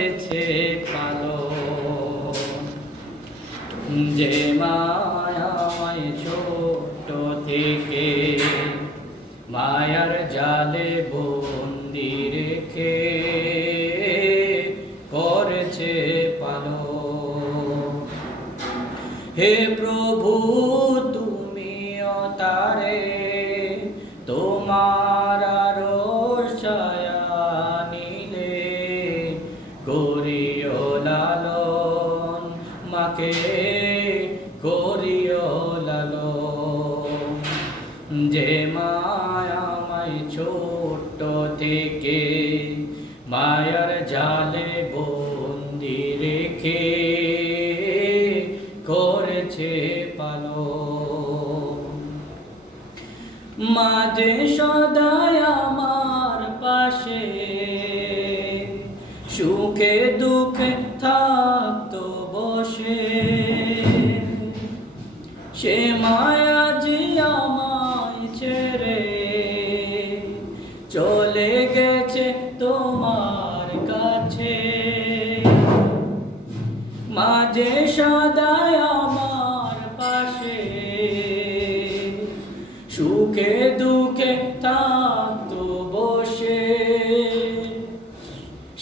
করেছে পালন। যে মায়ায় ছোট থেকে মায়ার জালে বন্দি রেখে করেছে পালন। হে প্রভু তুমিও তারে তোমার আরশায়া নিলে, করিও লালন মাকে করিও লালন। যে মায়ায় ছোট থেকে মায়ার জালে বন্দি রেখে করেছে পালন। মাঝে সদাই আমার পাশে সুখে দুঃখে থাকতো বসে, সে মায়া যে আমায় ছেড়ে চলে গেছে তোমার কাছে। মাঝে সদাই আমার পাশে সুখে দুঃখে থাকতো বসে,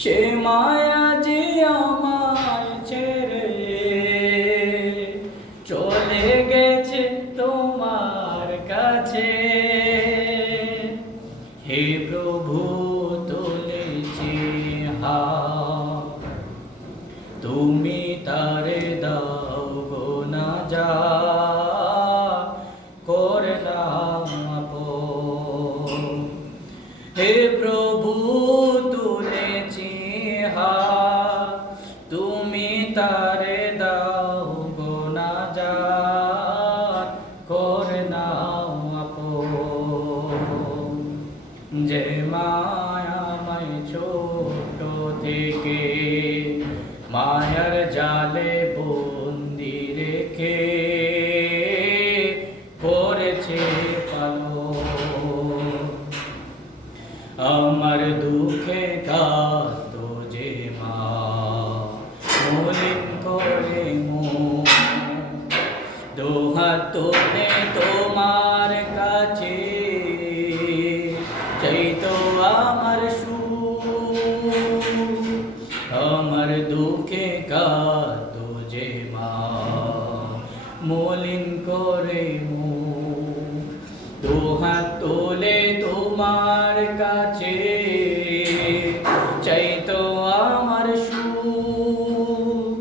সে মায়া যে আমায় ছেড়ে চলে গেছে তোমার কাছে। হে প্রভু তুলেছি হাত, তুমি তারে দাও গো না যা করলাম আপন। হে প্রভু তুলেছি হাত, তুমি তারে দাও গো না যা করলাম আপন। যে মায়াময় ছোট থেকে মায়ার জালে বন্দি রেখে করেছে পালন। আমার দুঃখে কাঁদতো যে মা মলিন করে মন, দুহাত তুলে তোমার কাছে চাইতো আমার সুখ। আমার দুঃখে কাঁদতো যে মা মলিন করে মুখ, দুহাত তুলে তোমার কাছে চাইতো আমার সুখ।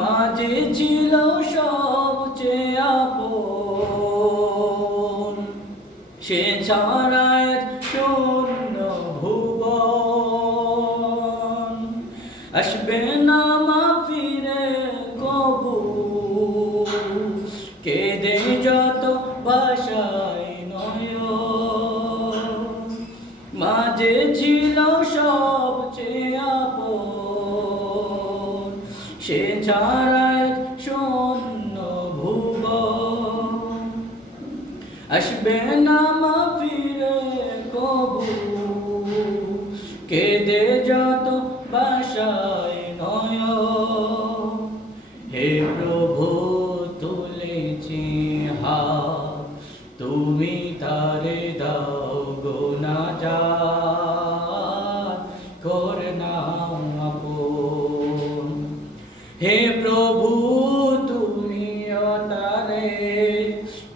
মাঝে ছিল সবচেয়ে আপন, সে ছাড়ায় শূন্য ভুবন। আসবে না মা ফিরে কবু, কেঁদে যত ভাষায় নয়ন। মাঝে ছিল সবচেয়ে আপন, সে ছাড়ায় শূন্য ভুবন। আসবে না মা ফিরে কবু, কেঁদে যত ভাষায় নয়ন। হে প্রভু তুলেছি হাত, তুমি তারে দাও গো না যা করলাম আপন। হে প্রভু তুমিও তারে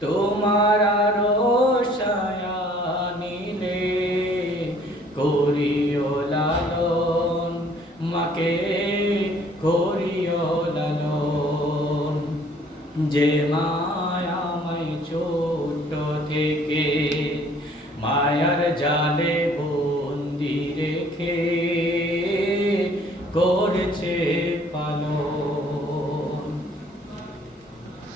তোমার আরশায়া নিলে, করিও লালন মাকে করিও লালন। যে মায়াময় ছোট থেকে মায়ার জালে